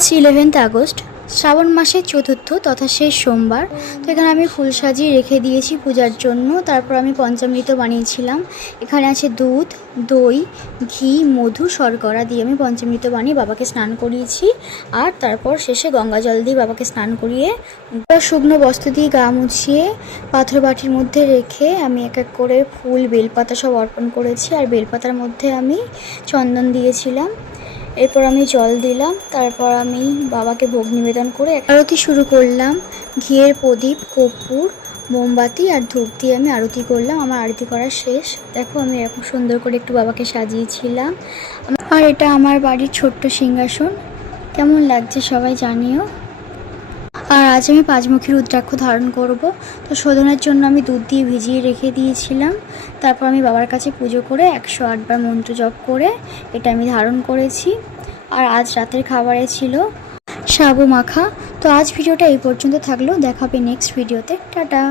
আজ 11th August, শ্রাবণ মাসের চতুর্থ তথা শেষ সোমবার। তো এখানে আমি ফুল সাজিয়ে রেখে দিয়েছি পূজার জন্য। তারপর আমি পঞ্চামৃত বানিয়েছিলাম। এখানে আছে দুধ, দই, ঘি, মধু, শর্করা দিয়ে আমি পঞ্চামৃত বানিয়ে বাবাকে স্নান করিয়েছি। আর তারপর শেষে গঙ্গা জল দিয়ে বাবাকে স্নান করিয়ে শুকনো বস্ত্র দিয়ে গা মুছিয়ে পাথর বাটির মধ্যে রেখে আমি এক এক করে ফুল, বেলপাতা সব অর্পণ করেছি। আর বেলপাতার মধ্যে আমি চন্দন দিয়েছিলাম। এরপর আমি জল দিলাম। তারপর আমি বাবাকে ভোগ নিবেদন করে আরতি শুরু করলাম। ঘিয়ের প্রদীপ, কর্পূর, মোমবাতি আর ধূপ দিয়ে আমি আরতি করলাম। আমার আরতি করা শেষ। দেখো আমি এরকম সুন্দর করে একটু বাবাকে সাজিয়েছিলাম। আর এটা আমার বাড়ির ছোট্ট সিংহাসন। কেমন লাগছে সবাই জানিও। আর আজ আমি 5মুখী রুদ্রাক্ষ ধারণ করব। তো শোধনের জন্য আমি দুধ দিয়ে ভিজিয়ে রেখে দিয়েছিলাম। তারপর আমি বাবার কাছে পুজো করে 108 বার মন্ত্র জপ করে এটা আমি ধারণ করেছি। আর আজ রাতের খাবারে ছিল সাবু মাখা। তো আজ ভিডিওটা এই পর্যন্ত থাকলো। দেখা হবে নেক্সট ভিডিওতে। টাটা।